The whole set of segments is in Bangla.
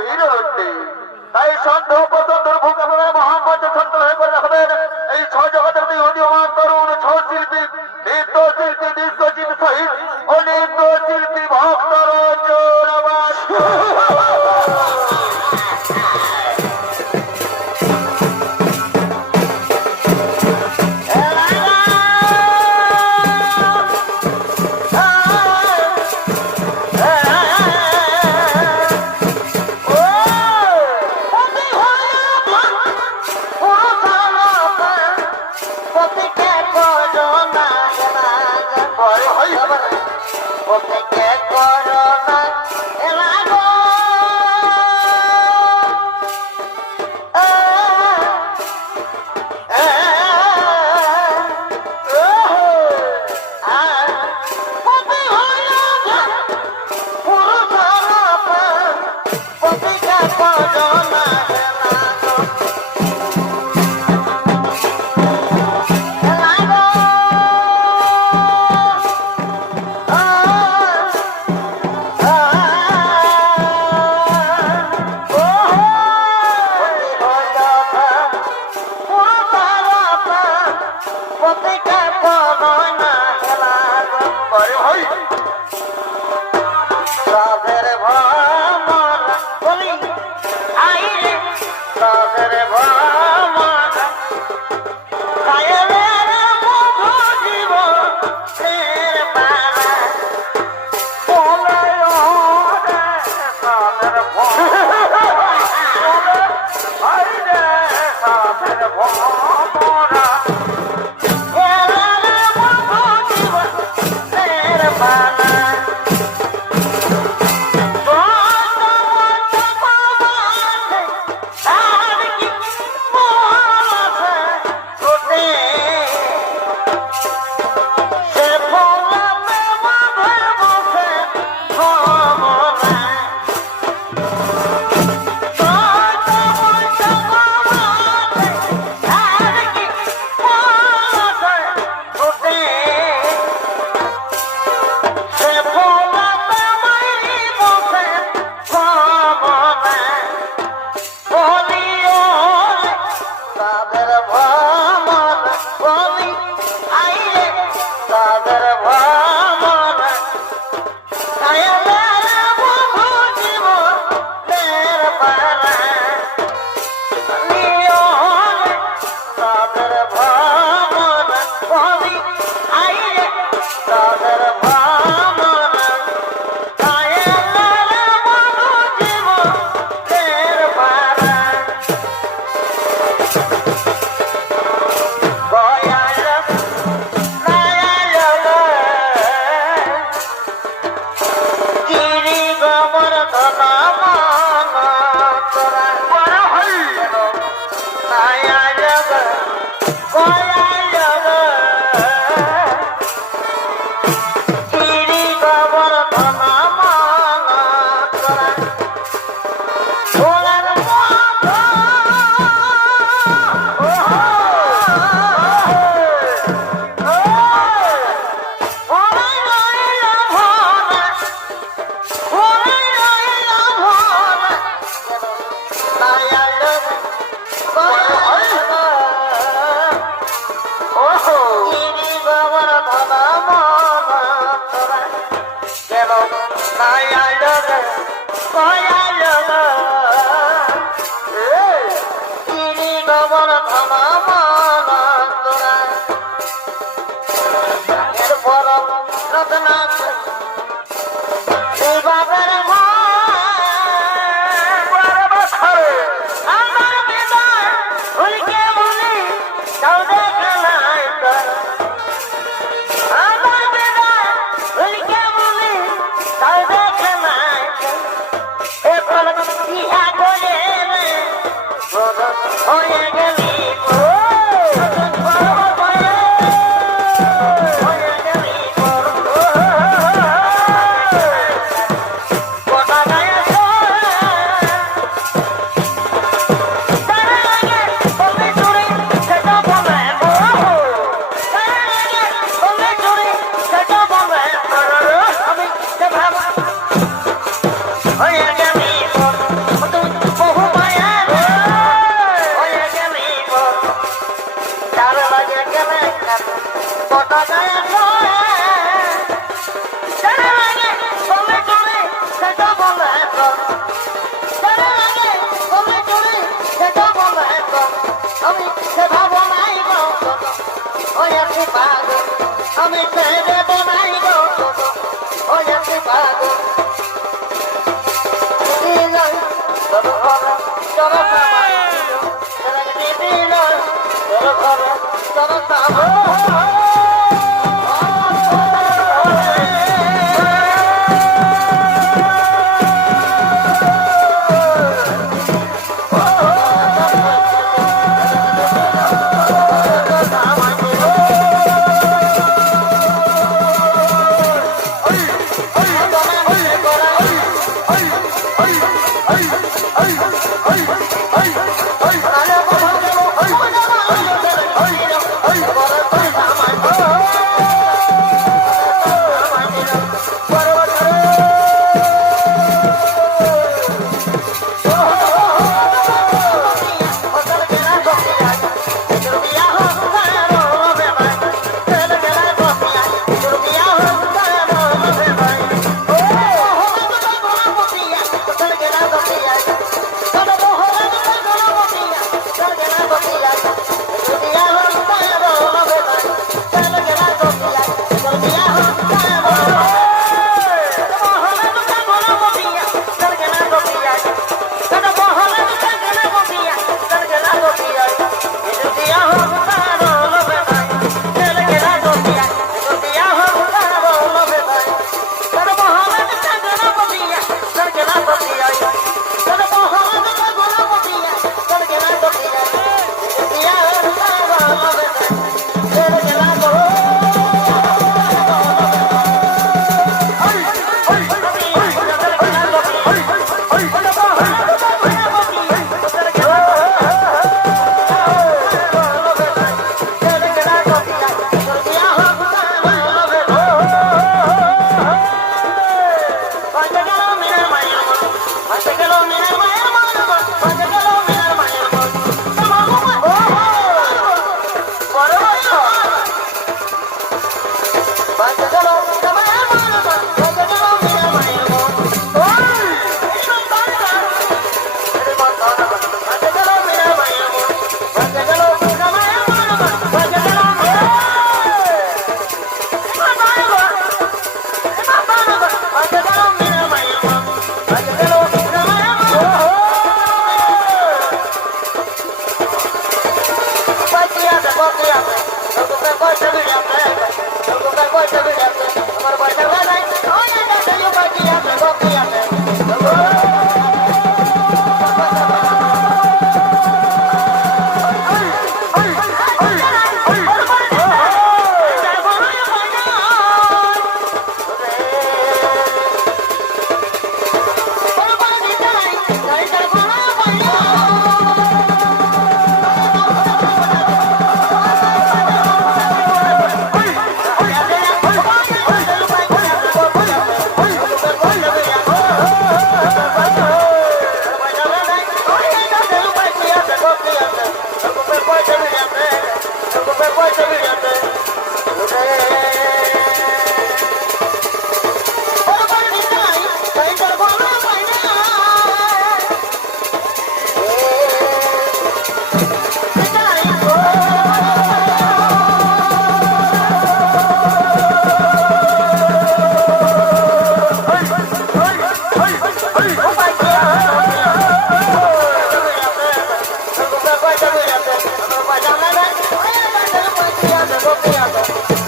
গভীর অরণ্যে। তাই সন্দেহ পছন্দের ভূক আপনারা মহামঞ্চ ছোট্ট হয়ে করে রাখবেন। এই ছ জগতের দুই অনিয়মান তরুণ ছ শিল্পী, নৃত্য শিল্পী, বিশ্বজিৎ সহিত ও নৃত্য শিল্পী ভক্ত রঞ্জন আবাস।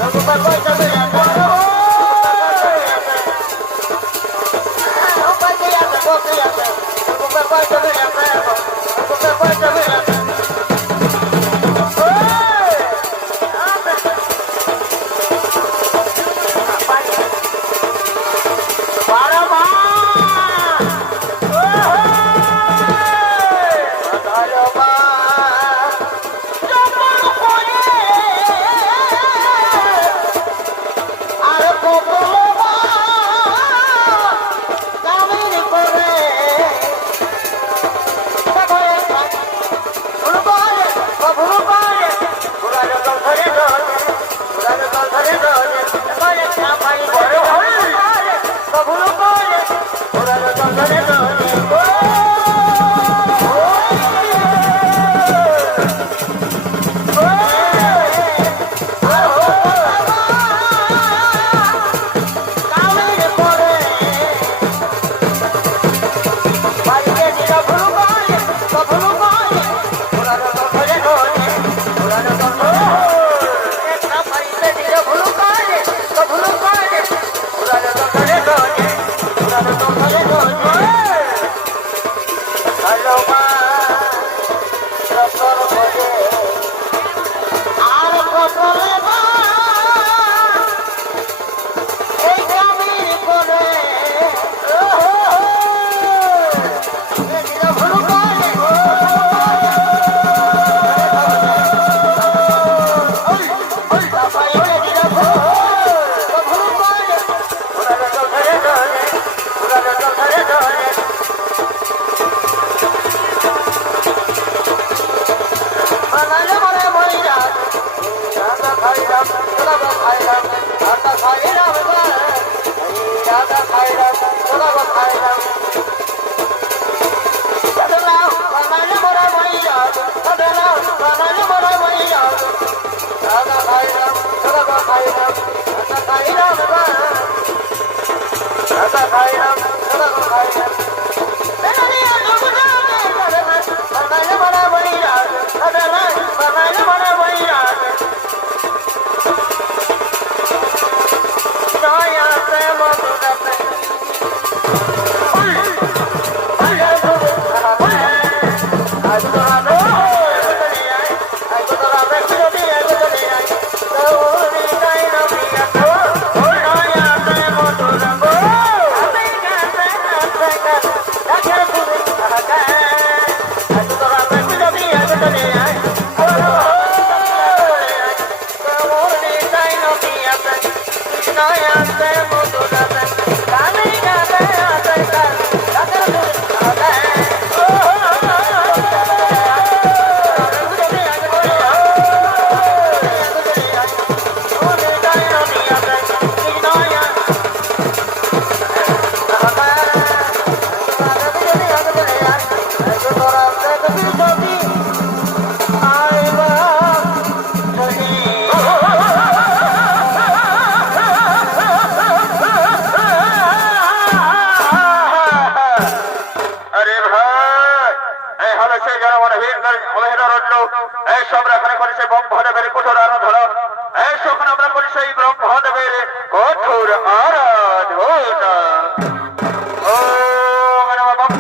Raghubar,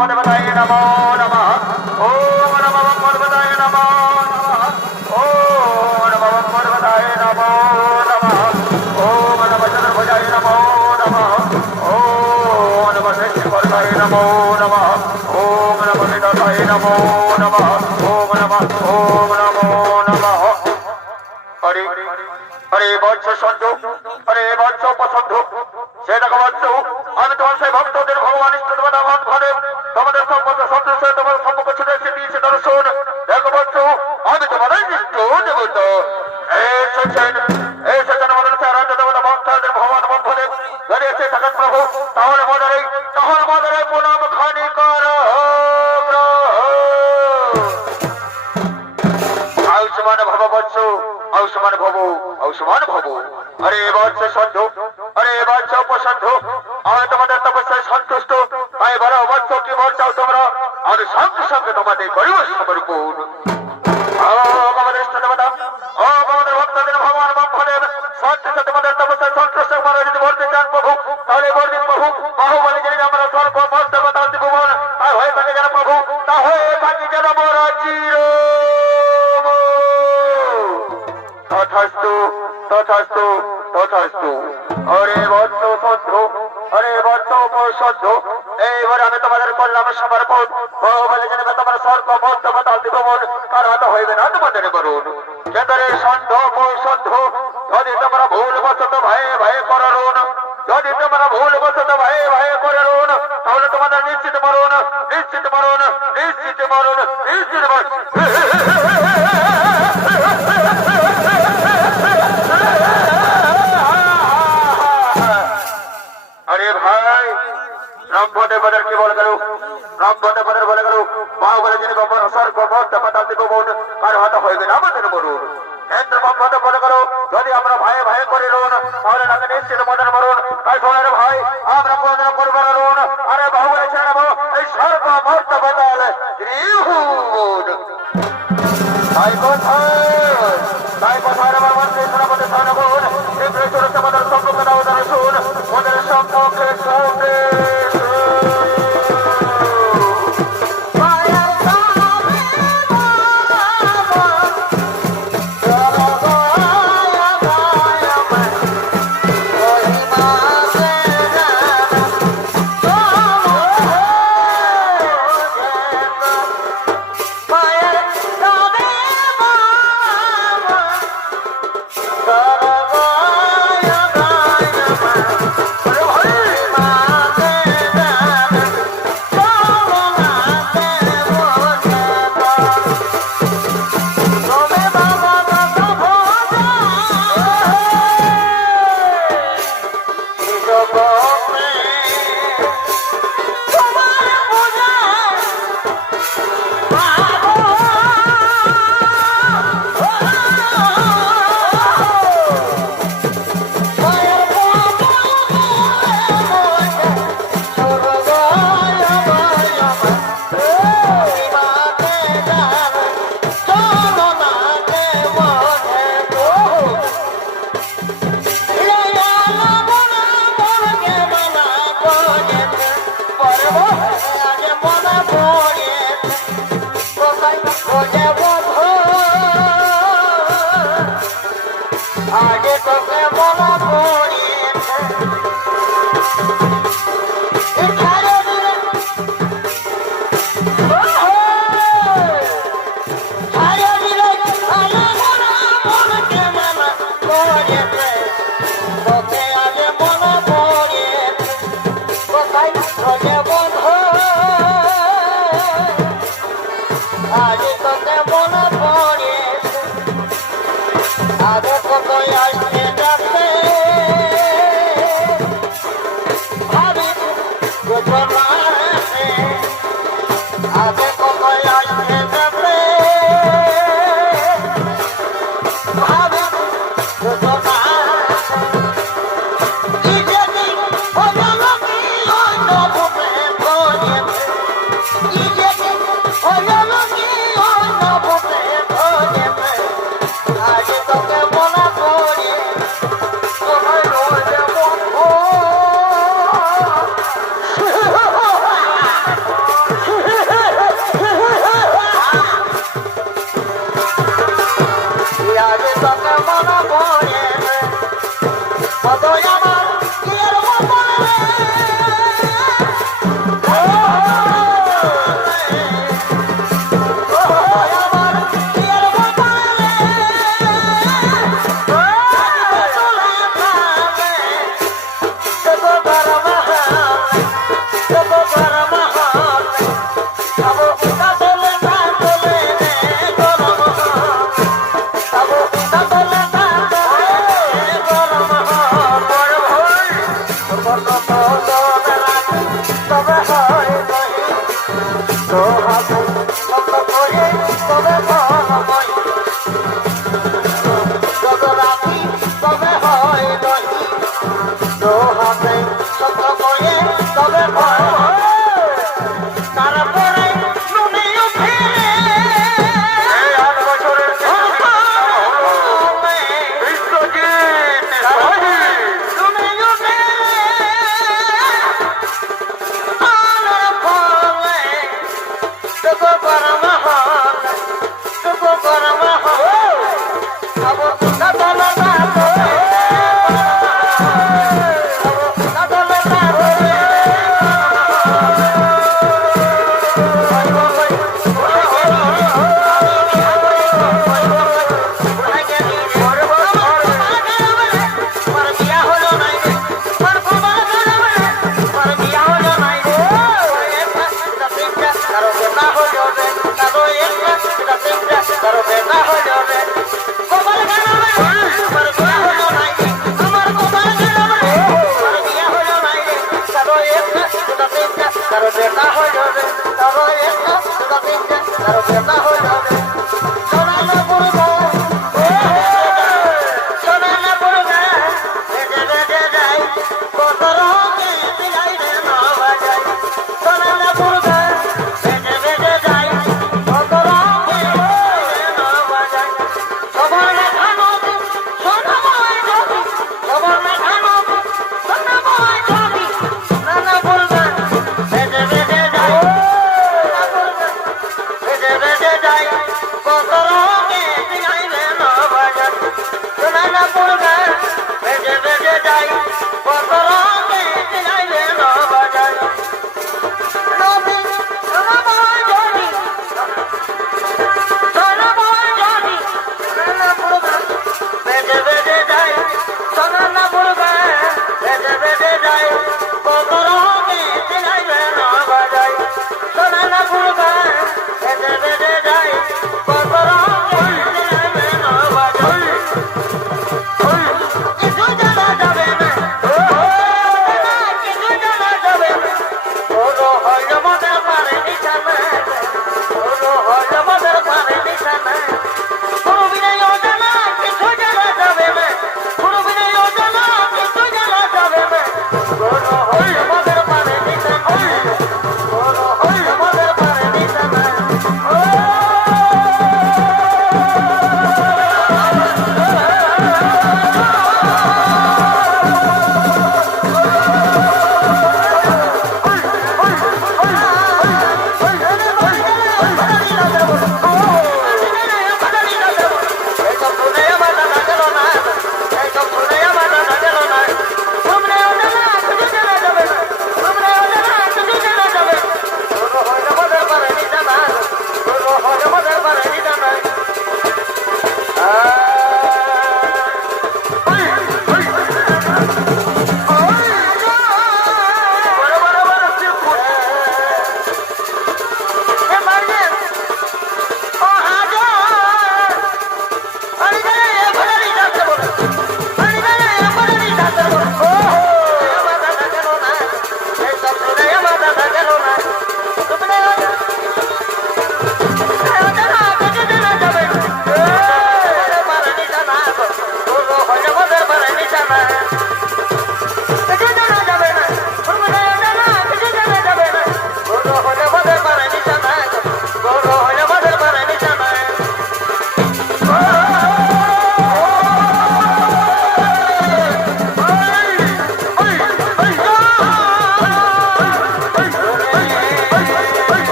পদ্মতায় নমো নমঃ ওম নমঃ পদ্মতায় নমো নমঃ ওম নমঃ পদ্মতায় নমো নমঃ ওম নমঃ চতুর্ভুজায় নমো নমঃ ওম নমঃ শেষবর্গায় নমো নমঃ ওম নমঃ বিদতায় নমো নমঃ ওম নমো নমঃ হরে হরে বৎস সন্ধু হরে বৎস পছন্দ সে দেখো বৎস আমি তোমার সেই ভক্তদের ভগবান ইষ্ট দেবতা ঘরে তোমাদের সম্পর্কে সন্তুষ্ট তোমার সম্পর্ক ছুটে এসে দিয়েছে দর্শন দেখো বৎস আমি তোমাদের ইষ্ট দেবতা এসেছেন আমাদের রাজ্য দেবতা ভক্তদের ভগবান বন্ধদেব যদি এসে থাকেন প্রভু তাহলে মদারে প্রণাম খানি কর আয়ুষ্মান ভব বৎস আয়ুষ্মান ভব হরে বৎস সন্ধু হরে বৎস প্রসন্ধ আমি তোমাদের তপস্যায় সন্তুষ্ট তাই বলো বৎস কি বল চাও তোমরা আমি সঙ্গে সঙ্গে তোমাদের করিব সমর্পণ আমাদের ইষ্ট দেবতা আমাদের ভক্তদের ভগবান বন্ধদেব সন্তুষ্ট তোমাদের তপস্যায় সন্তুষ্ট তোমরা যদি বলতে চান প্রভু তাহলে বলবেন প্রভু বাহুবলী যদি আমরা স্বর্গ মর্তবতা জীবন তাই হয়ে থাকে যেন প্রভু তা হয়ে থাকি যেন মোরা চির তথাস্তু তথাস্তু তথাস্তু হরে বৎস সন্ধু হরে বৎস সন্ধু এইবার আমি তোমাদের করলাম সমর্পণ বলে জানবে তোমার স্বর্গ মর্তবতা জীবন কার হাত হইবে না তোমাদের বরুণ কেন্দ্রে সন্ধ সন্ধু যদি তোমরা ভুল বসত ভয়ে করুন যদি তোমরা ভুল বসত ভয়ে করুন তাহলে তোমাদের নিশ্চিত মরুন নিশ্চিত মরুন নিশ্চিত মরুন নিশ্চিত আরে ভাই রামভদ্রের কি বলে গেল রামভদ্রের বলে গেল বাহুবলী যিনি গোপন স্বর্গ মর্তবতা জীবন কার হাত হইবে না আমাদের মরুন কেন্দ্র ব্রহ্মতে বলে গেল যদি আমরা ভয়ে করে রুন তাহলে নাকি নিশ্চিত মদের মরুন তাই শোনেন ভাই আমরা কোনদিন করবো না রুন আরে বাহুবলী ছেড়ে নেবো এই স্বর্গ মর্তবতা তাই কোথায় আমার মন্ত্রী সেনাপতি সৈন্যগুণ তীব্র তোমাদের সম্পর্কে দাও শুন ওদের সম্পর্কে শুনতে আগে তোকে বলা পড়িয়েছে আগে তোকে বলা পড়িয়েছে আগে কত আসতে যাচ্ছে দোহাতে সত্য করে তবে হয় যত রাতি তবে হয় নয় দোহাতে সত্য করে তবে তারপরে তুমি উঠে 8 বছরের বিশ্বজিৎ তুমি উঠে Go, go, go, go, go, go, go, go,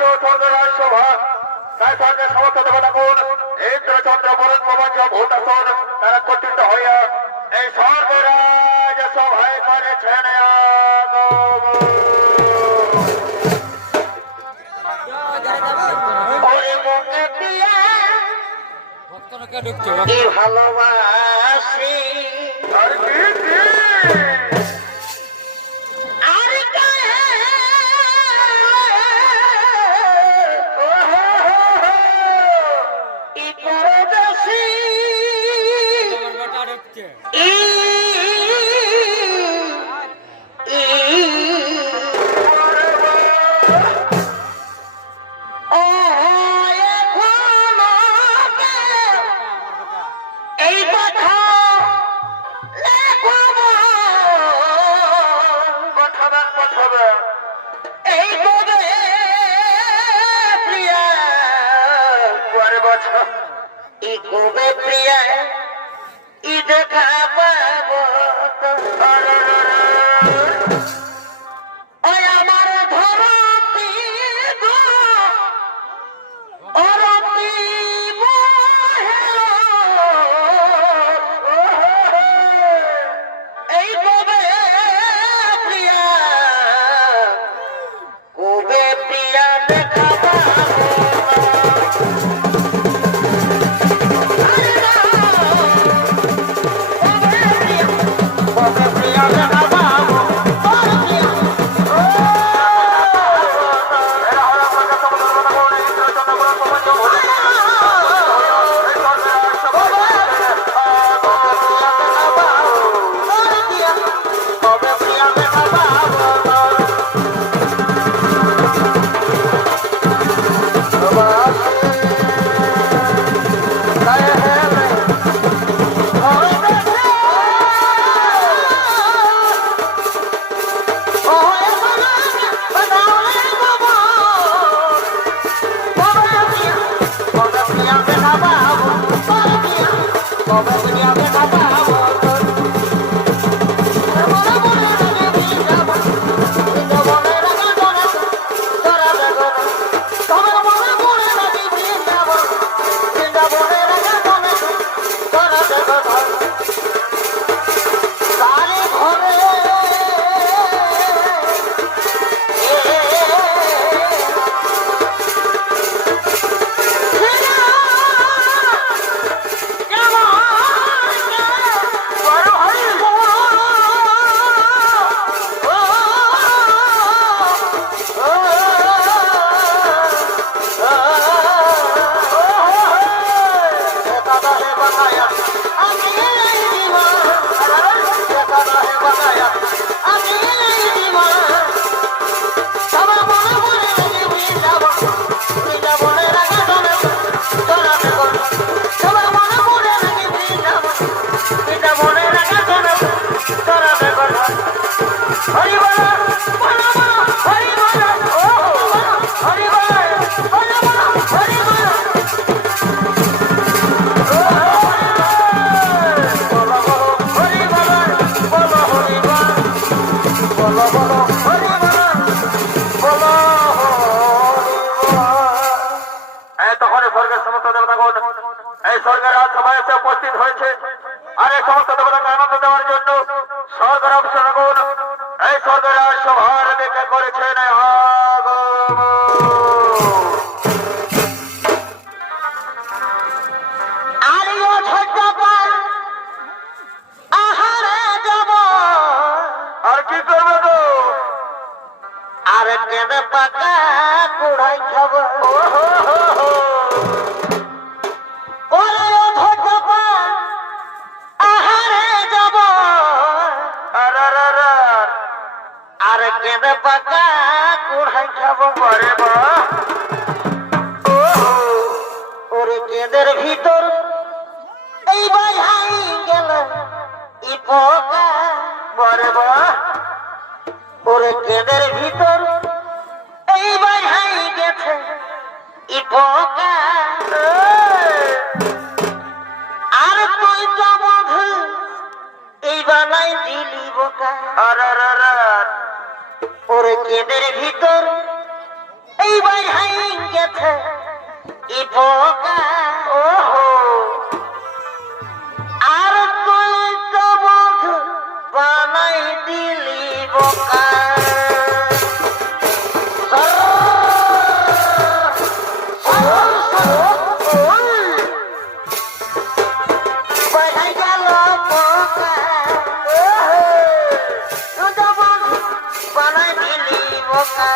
হচ্ছে স্বর্গরাজ সভা তাই স্বর্গের সমস্ত দেবতাগুণ ইন্দ্রচন্দ্র বরুণ পবন ভূতাসন তারা কর্তৃত হইয়া এই স্বর্গরাজ সভায় করেছেন ভালোবাসি উপস্থিত হয়েছে আর এই সমস্ত দেবতাকে আনন্দ দেওয়ার জন্য স্বর্গের অবসরগুণ এই স্বর্গরাজ সভার দেখে করেছেন আর কি করবে তো আর কেন পাকা কুড়াই খাব আর কেন পাকা কুড়াই খাব আরে বা ওরে কেদের ভিতর এই বাই গেল ই পোকা আরে বা ওরে কেদের ভিতর এই বাই গেছে ই পোকা আর তুই তো বধু এই বালাই দিলি বোকা আর ওরে কেদের ভিতর এই বাই গেছে ই পোকা ওহো আর তুই তো বন্ধু বানাই দিলি বোকা বানাই গেল বোকা তুই তো বন্ধু বানাই দিলি বোকা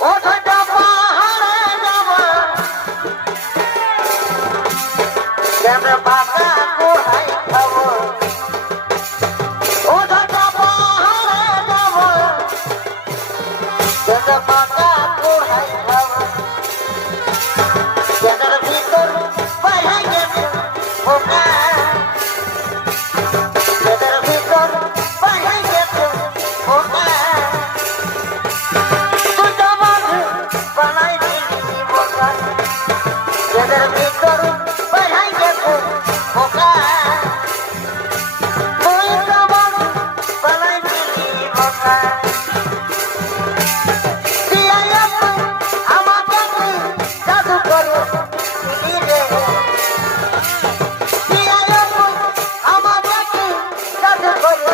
ও ছোটা পাহাড়ে যাব কেমন বাঁকা কোহাই খাব ও ছোটা পাহাড়ে যাব কেমন বাঁকা কোহাই খাব কেনার ভিতর বাইরে গেছে বোকা কেনার ভিতর বাইরে গেছে বোকা বানাই দিলি বোকা এদের ভিতর বানাই গেছে বোকা তুই তো বানাই দিলি বোকা আমাকে জাদু করে দিলি রে আমাকে জাদু করে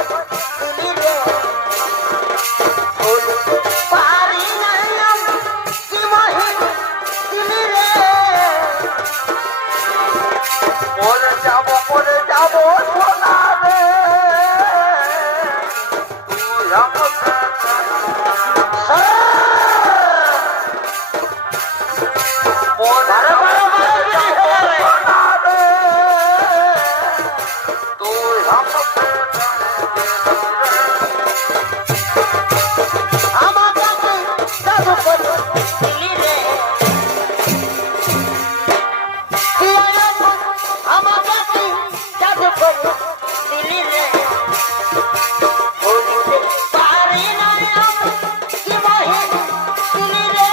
দিলি রে পারি না কি মহিন দিলি রে মরে যাব সোনা রে তুই আমাকে আমাকে জাদু করে দিলি রে আমাকে জাদু করে দিলি রে বলিতে পারি না কি মহিন দিলি রে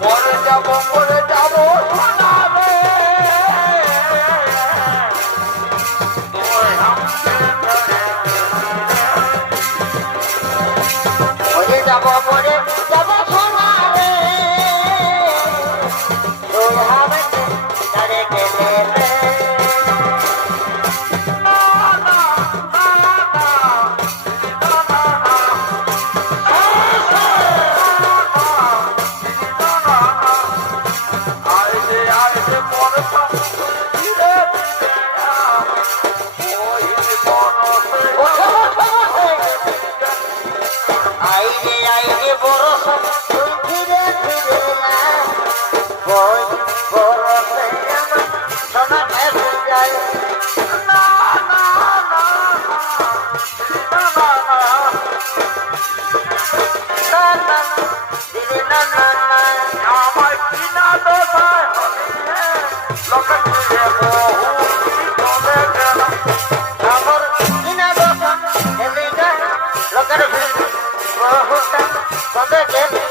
মরে যাব সোনা রে তুই আমাকে মরে যাব সোনা রে তোর আমাকে তারে গেলে রে আইরে আইরে বরস তুই ফিরে ফিরে বই বরসে আমার সোনা ভেসে যায় না না দিদি না না না আমার কিনা দোষায় লোকে ফিরে বহু চলে গেল আমার কিনা দোকান হেলে যায় লোকের ভিড় বহুটা কবে গেলি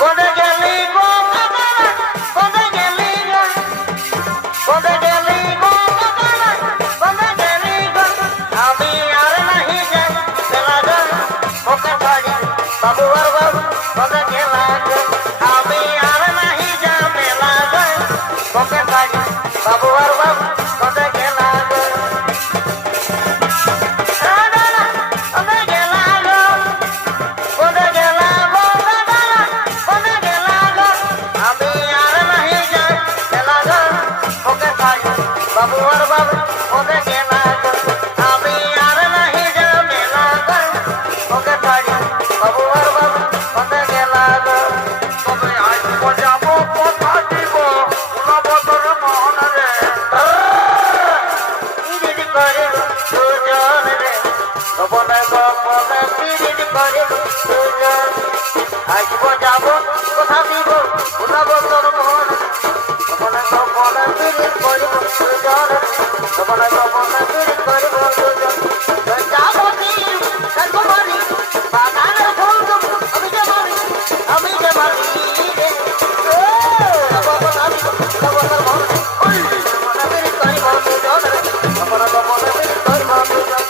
কবে গেলি গো কাকা কবে গেলি গো কবে গেলি গো কাকা কবে গেলি গো আমি আর নাহি যাই বেলা গো ওকে ছাড়ি বাবু আর বাবু কবে গেলা গো আমি আর নাহি যাই বেলা গো ওকে ছাড়ি বাবু আর বাবু কবে গেলা গো বাবু আর বাবু ওকে গেলা গো আমি আর নাহি যা মেলা গো ওকে ছাড়ি বাবু আর বাবু ওকে গেলা গো তবে আসব যাব কথা দিব ভুলাব তোর মন রে পিরিত করে দুজন রে গোপনে গোপনে পিরিত করে দুজন আসব যাব কথা দিব ভুলাব তোর মন গোপনে গোপনে পিরিত করিব দুজন গোপনে গোপনে পিরিত করিব দুজন যাব দিন দেখো মারি বাগানের ফুল আমি যে মারি রে গোপনে আমি গোপনে মন ওই গোপনে পিরিত করিব দুজন গোপনে গোপনে পিরিত করিব দুজন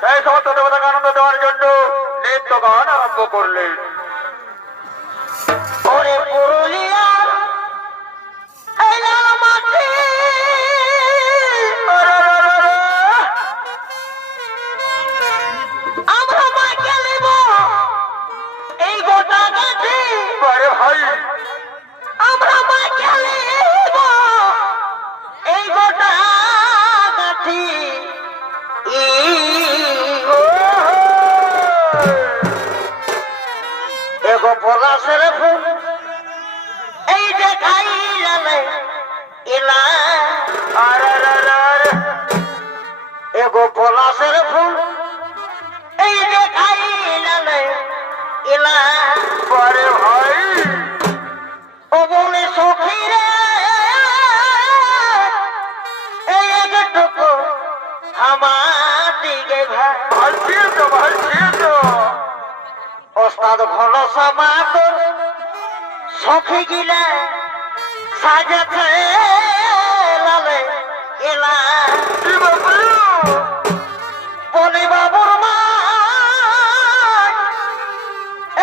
সেই সমস্ত দেবতাকে আনন্দ দেওয়ার জন্য নৃত্য গান আরম্ভ করলেন। ওরে পুরুলিয়া এই লাল মাটি আমরা মা খেলিব এই গোটা গাছি আরে ভাই আমরা মা খেলিব এই গোটা গাছি এগো পলাশের ফুল এই দেখাই জানে এলা এগো পলাশের ফুল এই দেখাই জানে এলা আরে ভাই ও বলে সখী রে এই একটুকু আমার দিকে ভাই ভালছিয়ে তো ওস্তাদ ভরসা মাতর সখী গিলা সাজাছে লালে এলা কি ব্যাপার? বলে বাবুর মা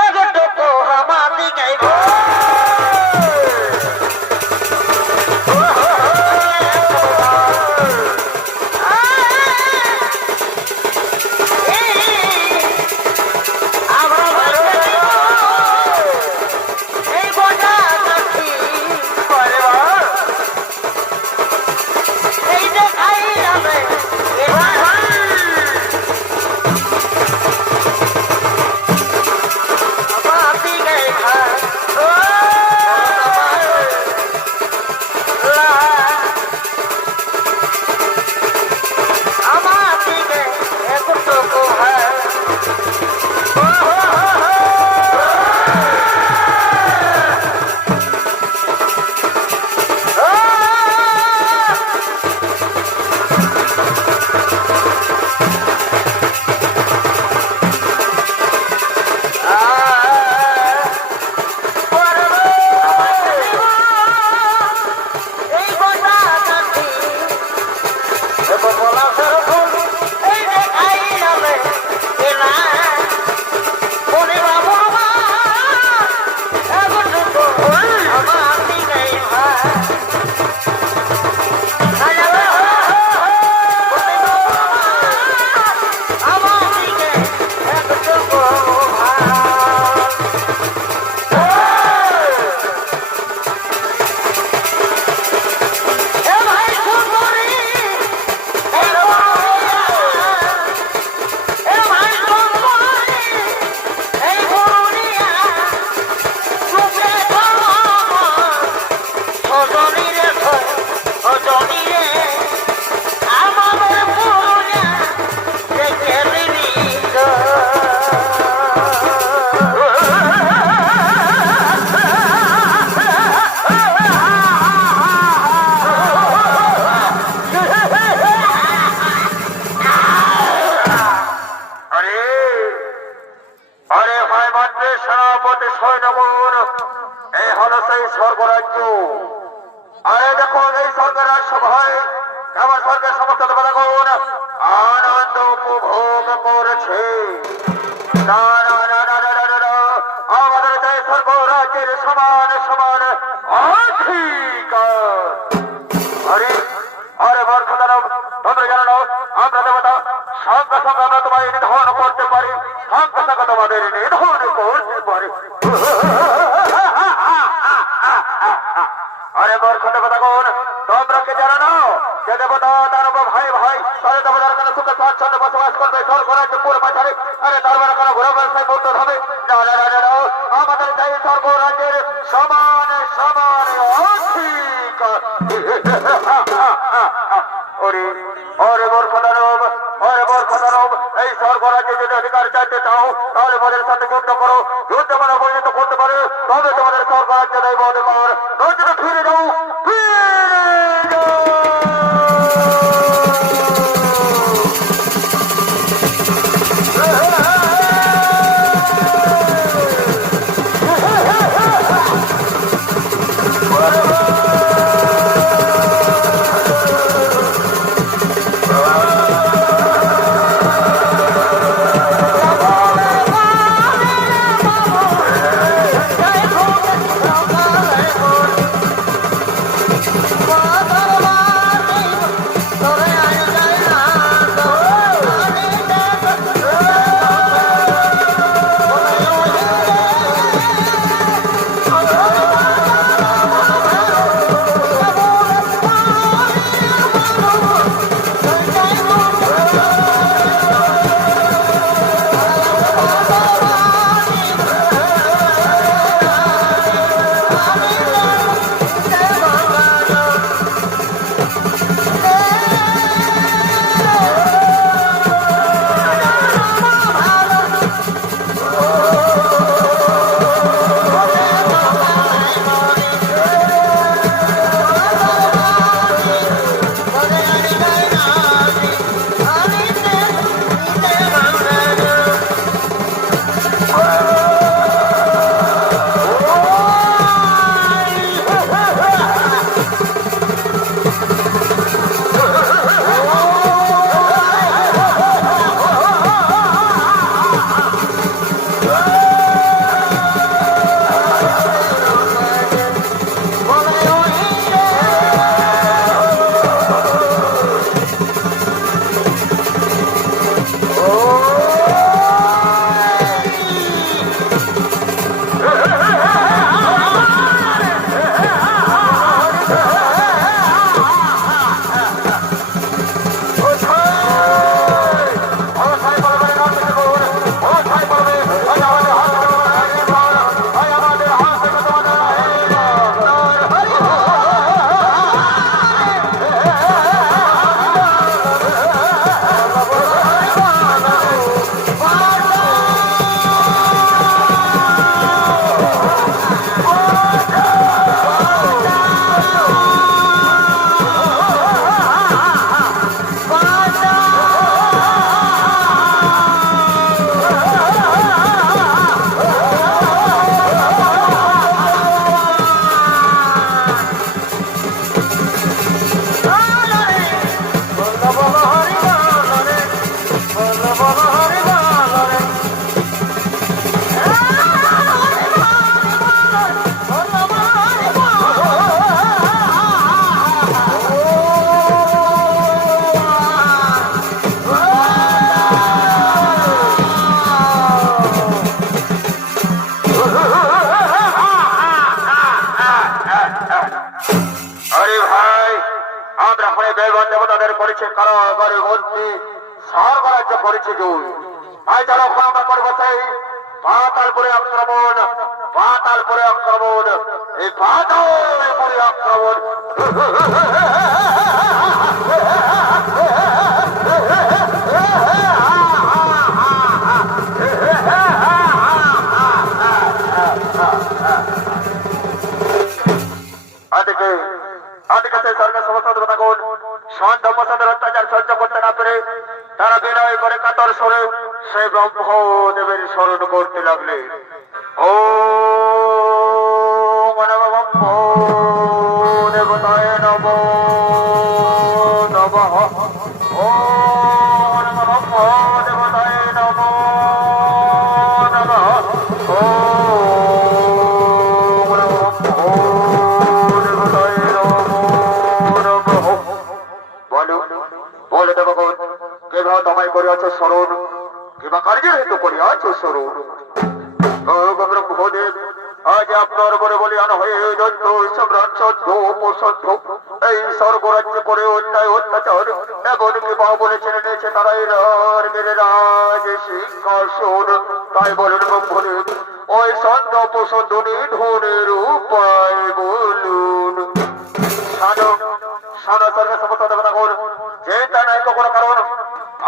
একটুকু আমার দিকে এই গোটা গাছি আরে বাহ! এই দেখাই যাবে এবার আমার দিকে ভাই আমার দিকে একটুকু ভাই এই গোটা গাছি এবং পলাশের ফুল এই দেখাই যাবে এলা বলে বাবুর মা একটুকু আমার দিকে ভাই আমার দিকে একটুকু ভাই এ ভাই সুন্দরী এই বড়িয়া এ ভাই সুন্দরী এই বড়িয়া চুপে থামো সজনী রে সজনী রে আমাদের পুরুলিয়া দেখে দিবি আরে আরে ভাই মাত্রে সেনাপতি সৈন্যগণ এই হলো সেই স্বর্গরাজ্য। আরে দেখুন এই স্বর্গের সভায় আমার স্বর্গের সমস্ত দেবতাগণ আনন্দ উপভোগ করেছে। না না না না না না না, আমাদের এই স্বর্গরাজ্যের সমান সমান অধিকার। আরে আরে বর্ষদানব তোমরা জানো না আমরা দেবতা সঙ্গে সঙ্গে আমরা তোমায় নিধন করতে পারি, সঙ্গে সঙ্গে তোমাদের নিধন করতে পারি। আরে বর্ষ দেবতাগণ তোমরা কে জানো না যে দেবতা দানব ভাই ভাই তাহলে দেবতার কেন সুখে স্বাচ্ছন্দ্যে বসবাস করবে স্বর্গরাজ্য পুরো পাচারে। আরে তার মানে কেন ঘুরে ব্যবসায় করতে হবে না না না না, আমাদের চাই স্বর্গরাজ্যের সমান সমান অধিকার। ওরে ওরে বর্ষদানব ওরে বর্ষদানব এই স্বর্গরাজ্যে যদি অধিকার চাইতে চাও তাহলে আমাদের সাথে যুদ্ধ করো, যুদ্ধ মানে পরিণত করতে পারে তবে তোমাদের স্বর্গরাজ্য দেব অধিকার। নয়তো ফিরে যাও ফিরে যাও। করেছে কারাগারে বন্দি স্বর্গ রাজ্য করেছে জয়। তাই যারা আমরা করবো সেই পাতালপুরে আক্রমণ, পাতালপুরে আক্রমণ, এই পাতালপুরে আক্রমণ। আদিকে আদিকে সেই স্বর্গের সমস্ত দেবতাগণ শান্ত প্রসাদের অত্যাচার সহ্য করতে না পেরে তারা বিনয় করে কাতর সরে সেই ব্রহ্মদেবের স্মরণ করতে লাগলে। ও দেবতায় নম নমঃ, ও দেবতায় নম নমঃ, ও বলে দেবগণ কেবা তোমায় করিয়াছ স্মরণ, কিবা কার্যের হেতু করিয়াছ স্মরণ। ব্রহ্মদেব আজ আপনার বলে বলিয়ান হয়ে দন্ত সম্রাট সদ্য উপসদ্ধ এই স্বর্গরাজ্য করে অন্যায় অত্যাচার এমনকি বা বলে ছেড়ে নিয়েছে তারা রাজ সিংহাসন। তাই বলেন ব্রহ্মদেব ওই সন্ত উপসদ্ধ নিধনের উপায় বলুন। সাধক সাধক স্বর্গের সমস্ত দেবতাগণ চিন্তা নাই তো কোনো কারণ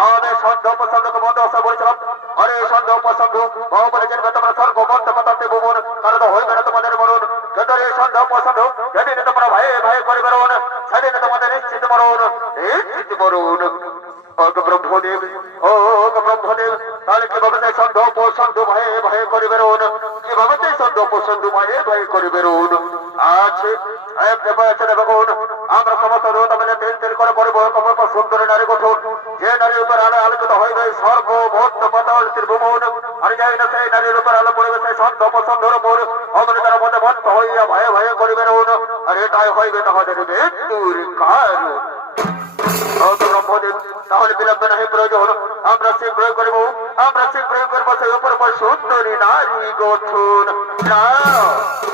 আমাদের সন্দেহ প্রসঙ্গকে বন্ধ আসা বলেছিলাম। আরে সন্দেহ প্রসঙ্গ বাবু বলেছেন তোমরা স্বর্গ বন্ধ পতাতে ভুবন কারণ হইবে না তোমাদের মরণ। কিন্তু এই সন্দেহ প্রসঙ্গ যেদিন তোমরা ভয়ে ভয়ে করে বেরোন সেদিন তোমাদের নিশ্চিত মরণ, নিশ্চিত মরণ। ব্রহ্মদেব ও ব্রহ্মদেব তাহলে কিভাবে সেই সন্দেহ প্রসঙ্গ ভয়ে ভয়ে করে বেরোন, কিভাবে সেই সন্দেহ প্রসঙ্গ ভয়ে ভয়ে করে বেরোন। আছে আমরা সমস্ত দেবতা মিলে তেল তেল করে পড়বো সুন্দরী নারী গঠন, যে নারীর উপর আলো আলোকিত হইবে স্বর্গ মধ্য পাতাল ত্রিভুবন। আর যাই না সেই নারীর উপর আলো পড়বে সেই সন্ত পছন্দর উপর অমনি তার মধ্যে মত্ত হইয়া ভয়ে ভয়ে করিবে রোন। আর এটাই হইবে তাহাদের মৃত্যুর কারণ। ব্রহ্মদেব তাহলে বিলম্বে নাহি প্রয়োজন, আমরা শীঘ্রই করিব, আমরা শীঘ্রই করবো সেই উপর সুন্দরী নারী গঠন। না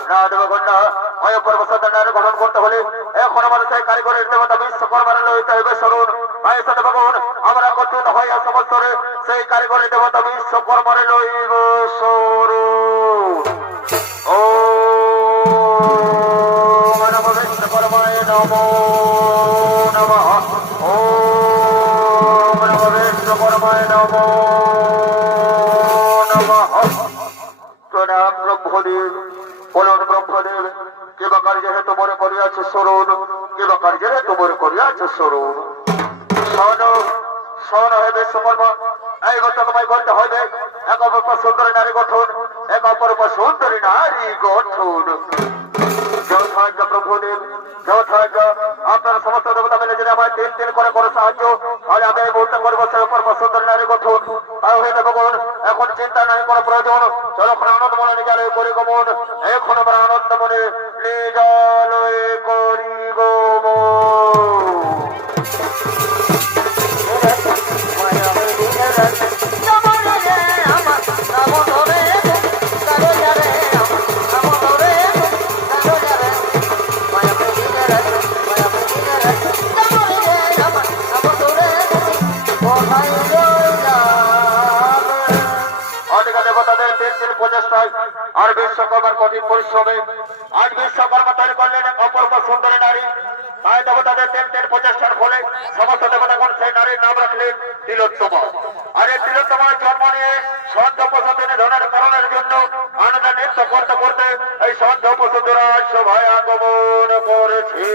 না দেবগণ না, ওই উপর নারী গঠন করতে হলে এখন আমাদের সেই কারিগরের দেবতা বিশ্বকর্মার লইতে হইবে স্মরণ। আয়সা দেবগণ আমরা একত্রিত হইয়া সমস্তরে সেই কারিগরের দেবতা বিশ্বকর্মার লইব স্মরণ। ও নমঃ বিশ্বকর্মায় নমো নমঃ, ও নমঃ বিশ্বকর্মায় নমো নমঃ। প্রণাম ব্রহ্মদেব। বলুন ব্রহ্মদেব কিবা কার্যে হেতু মনে করিয়াছে স্মরণ, কিবা কার্যে হেতু মনে করিয়াছে স্মরণ। শোন শোন হে বিশ্বকর্মা এই গত তোমায় করতে হইবে এক অপর সুন্দরী নারী গঠন, এক অপর সুন্দরী নারী গঠন। যথাজ্ঞা প্রভুদেব যথাজ্ঞা। আপনারা সমস্ত দেবতা মিলে যদি আমার তিন তিন করে করে সাহায্য তাহলে আমি এই মুহূর্তে করবো সেই অপর সুন্দরী নারী গঠন। তাই হয়ে দেবগণ এখন চিন্তা নাই কোনো প্রয়োজন, চলো আনন্দ মনে নিজালয় করি গমন। এখন আমরা আনন্দ মনে নিজালয় করি গমন। আর বিশ্বকর্মার কঠিন পরিশ্রমে আজ বিশ্বকর্মা তৈরি করলেন অপূর্ব সুন্দরী নারী। তাই দেবতাদের তেল তেল প্রচেষ্টার ফলে সমস্ত দেবতাগণ সেই নারীর নাম রাখলেন তিলোত্তমা। আর এই তিলোত্তমার জন্ম নিয়ে সন্ধ্যা প্রসাদের ধনের কারণের জন্য আনন্দ নৃত্য করতে করতে এই সন্ধ্যা প্রসাদরা সভায় আগমন করেছে।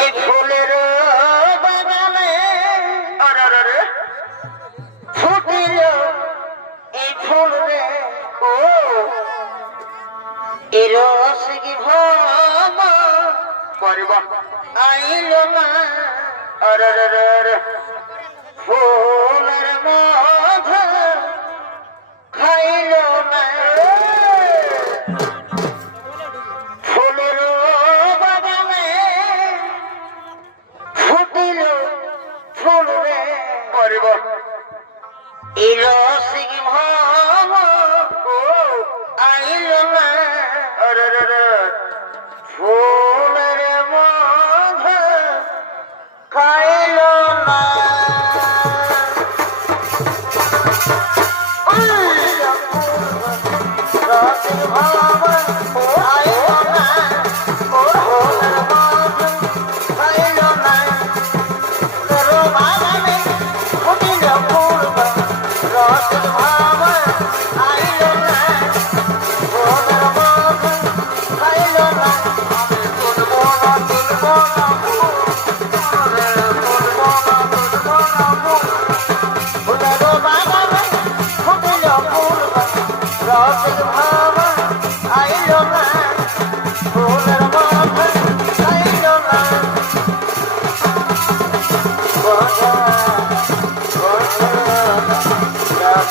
এই ফুলের বাগানে ফুটিল এই ফুল রে, ও এর রসিকি ভামা আইল না। ফুলের মাঝে খাইল না। ফুলের বাগানে ফুটিল ফুল রে, এই রসিকি ভামা আইল না। ফুলের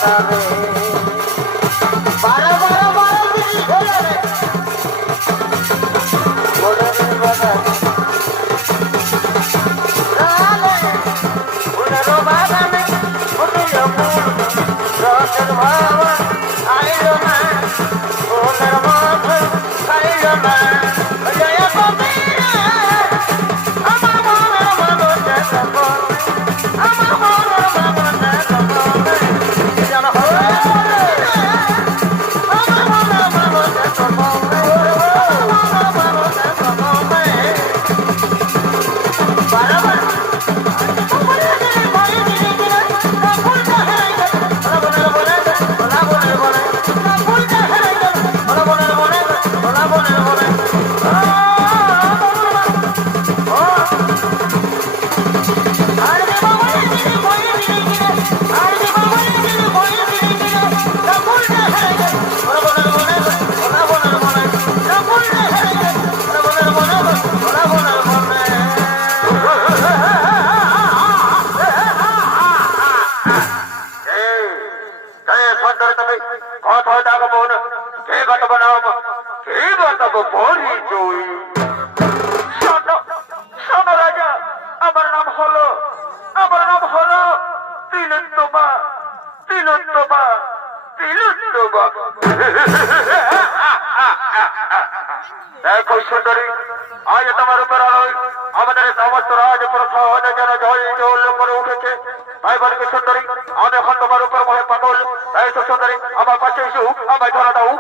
বাতাবে বারো বারো বারো দিন হলো রে বলরে বাবা রালে উনরো বাগানে উনিও রসের ভাবা আইলো না ওনার মত খাইলো না জয় কবিরা আমার মনের মনটা সপন আমার মনের মনটা সপন যেন হয় আমার মনের মনটা সপন আমার মনটা সপন বারবার দেখো সুন্দরী, আজ তোমার উপর আলোয় আমাদের সমস্ত রাজ প্রসাদ যেন জয় জল করে উঠেছে। তাই বলকে সুন্দরী, আমি এখন তোমার উপর মহে পাগল। তাই তো সুন্দরী, আমার কাছে এসো, আমায় ধরা দাও।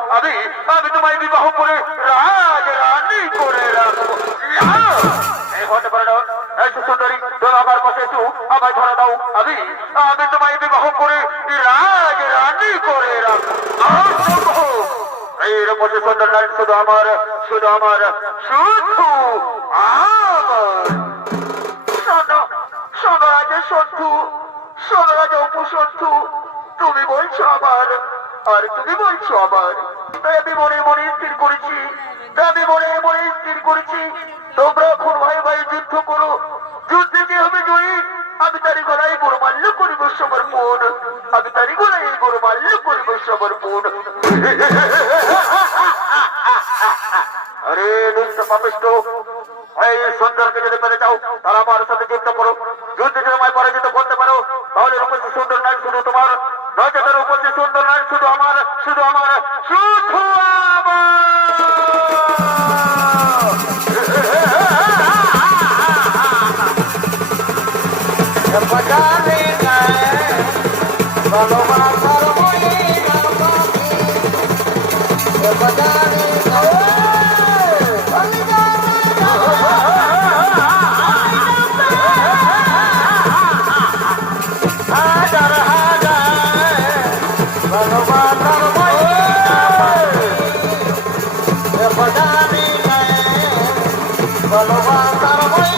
আমি তোমায় বিবাহ করে রাজ রানী করে রাখবো। এই হতে পারে না। এই তো সুন্দরী, তুমি আমার কাছে এসো, আমায় ধরা দাও। আমি তোমায় বিবাহ করে রাজ রানী করে রাখবো। এই রূপসী সুন্দর নারী শুধু আমার, শুধু আমার, শুধু আমার। শোনো, শোনো রাজা সন্ধু, শোনো রাজা উপসন্ধু, তুমি বলছো আমার, আর তুমি বলছো আমার। তাই আমি মনে মনে স্থির করেছি, তোমরা এখন ভাই ভাই যুদ্ধ করো। যুদ্ধে যে হবে জয়ী, আমি তারি গলায় গোরমাল্য করিব সমর্পণ। আমি তারি গলায় গোরমাল্য করিব সমর্পণ। আরে দুষ্ট পাপিষ্ট, এই সুন্দরকে যদি পেতে চাও তাহলে আমার সাথে যুদ্ধ করো। যুদ্ধে যদি আমায় পরাজিত করতে পারো তাহলে রূপসী সুন্দর নারী শুধু তোমার, নয়তো রূপসী সুন্দর নারী শুধু আমার, শুধু আমার, শুধু আমার। बजाने गए बलवा सरमोई बजाने गए हाजर हाजर बलवा सरमोई बजाने गए बलवा सरमोई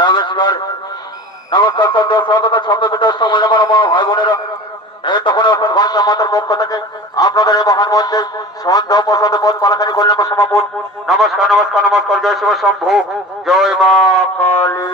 নমস্কার নমস্কার ছন্দ বিদ্যার সকল আমার ভাই বোনেরা এই তখন অর্থাৎ ঘন্টা মাতার পক্ষ থেকে আপনাদের এই মহান মঞ্চে সন্ধ্যা প্রসাদ পথ পালাকানি করলেন সমাপন। নমস্কার নমস্কার নমস্কার, জয় শিব শম্ভু, জয় মা কালী।